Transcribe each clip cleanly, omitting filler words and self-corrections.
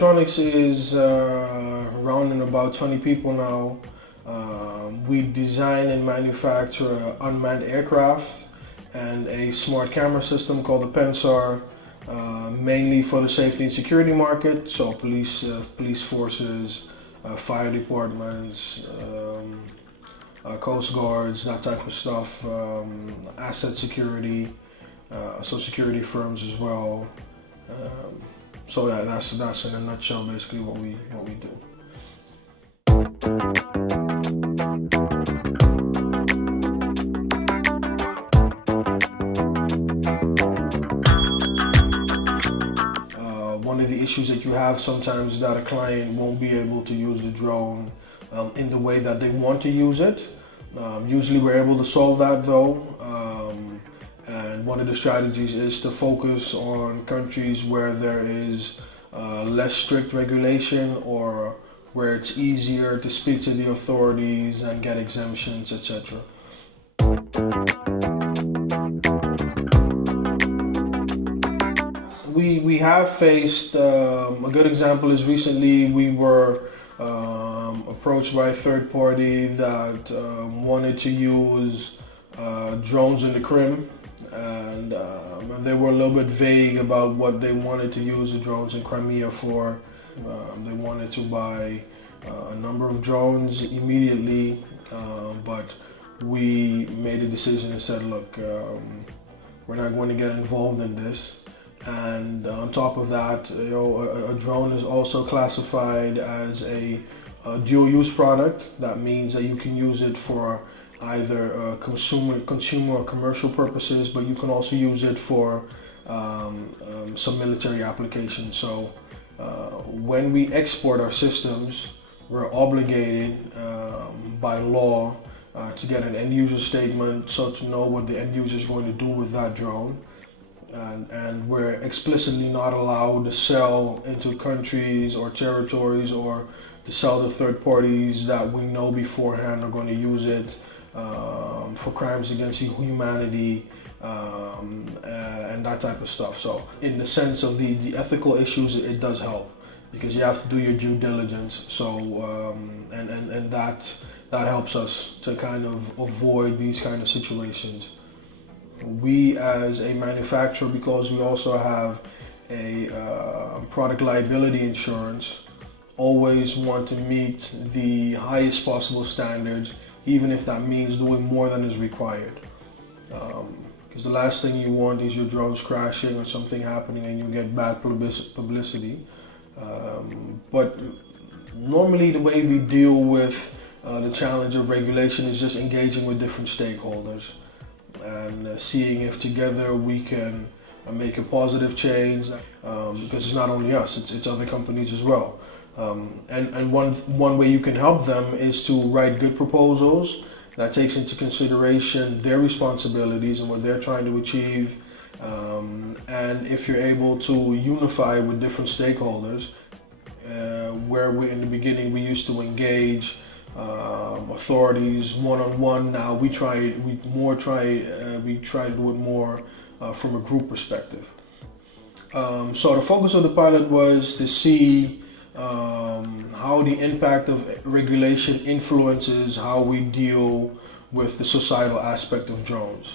Electronics is around and about 20 people now. We design and manufacture unmanned aircraft and a smart camera system called the Pensar, mainly for the safety and security market, so police forces, fire departments, coast guards, that type of stuff, asset security, so security firms as well. So yeah, that's in a nutshell basically what we do. One of the issues that you have sometimes is that a client won't be able to use the drone in the way that they want to use it. Usually we're able to solve that though. And one of the strategies is to focus on countries where there is less strict regulation, or where it's easier to speak to the authorities and get exemptions, etc. We have faced, a good example is recently we were approached by a third party that wanted to use drones in the Crim, and they were a little bit vague about what they wanted to use the drones in Crimea for. They wanted to buy a number of drones immediately, but we made a decision and said, look, we're not going to get involved in this. And on top of that, a drone is also classified as a dual-use product. That means that you can use it for either consumer or commercial purposes, but you can also use it for some military applications. So when we export our systems, we're obligated by law to get an end user statement, so to know what the end user is going to do with that drone. And we're explicitly not allowed to sell into countries or territories, or to sell to third parties that we know beforehand are going to use it for crimes against humanity and that type of stuff. So in the sense of the ethical issues, it does help, because you have to do your due diligence. So and that helps us to kind of avoid these kind of situations. We as a manufacturer, because we also have a product liability insurance, always want to meet the highest possible standards, even if that means doing more than is required. Because the last thing you want is your drones crashing or something happening and you get bad publicity. But normally the way we deal with the challenge of regulation is just engaging with different stakeholders and seeing if together we can make a positive change, because it's not only us, it's other companies as well. And one way you can help them is to write good proposals that takes into consideration their responsibilities and what they're trying to achieve. And if you're able to unify with different stakeholders, where in the beginning we used to engage authorities one-on-one, now we try to do it more from a group perspective. So the focus of the pilot was to see how the impact of regulation influences how we deal with the societal aspect of drones.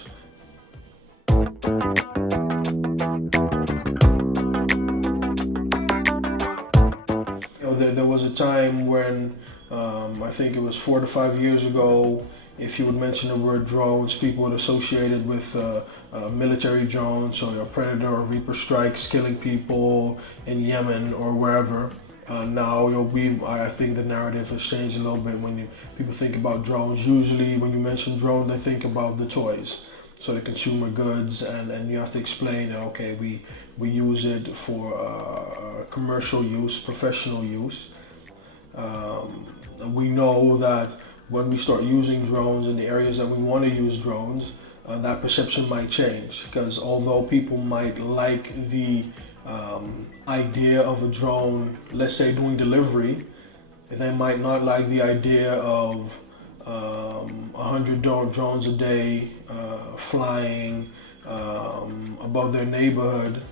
There was a time when I think it was 4 to 5 years ago, if you would mention the word drones, people would associate it with military drones, so your Predator or Reaper strikes killing people in Yemen or wherever. Now, I think the narrative has changed a little bit. When people think about drones, usually when you mention drone, they think about the toys, so the consumer goods, and you have to explain that, okay, we use it for commercial use, professional use. We know that when we start using drones in the areas that we want to use drones, that perception might change, because although people might like the idea of a drone, let's say doing delivery, they might not like the idea of 100 drones a day flying above their neighborhood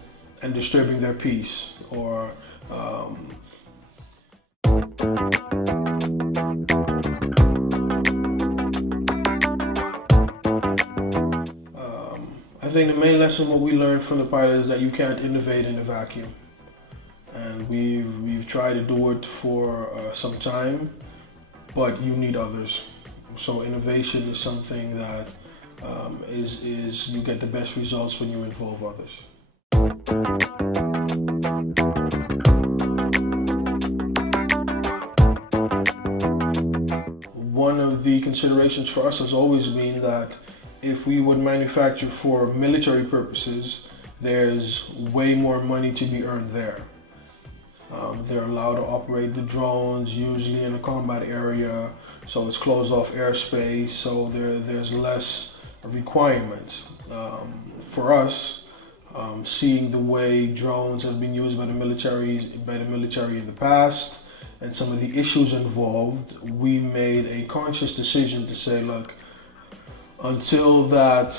and disturbing their peace, or I think the main lesson what we learned from the pilot is that you can't innovate in a vacuum, and we've tried to do it for some time, but you need others. So innovation is something that is you get the best results when you involve others. One of the considerations for us has always been that if we would manufacture for military purposes, there's way more money to be earned there. They're allowed to operate the drones usually in a combat area, so it's closed off airspace, so there's less requirements. For us, seeing the way drones have been used by the military in the past and some of the issues involved, we made a conscious decision to say, look, until that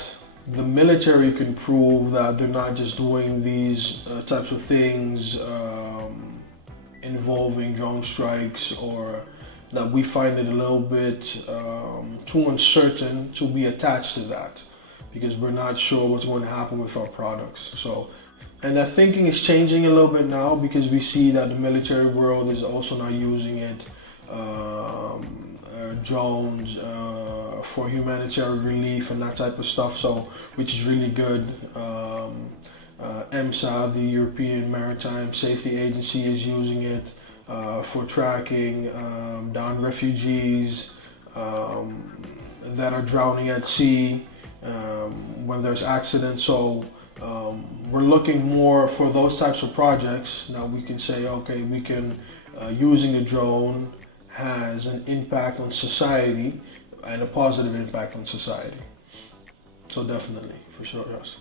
the military can prove that they're not just doing these types of things involving drone strikes, or that we find it a little bit too uncertain to be attached to that, because we're not sure what's going to happen with our products. So, and that thinking is changing a little bit now, because we see that the military world is also now using it, drones for humanitarian relief and that type of stuff, so which is really good. EMSA, the European Maritime Safety Agency, is using it for tracking down refugees that are drowning at sea when there's accidents. So we're looking more for those types of projects that we can say, okay, we can using a drone has an impact on society and a positive impact on society. So definitely, for sure, yes.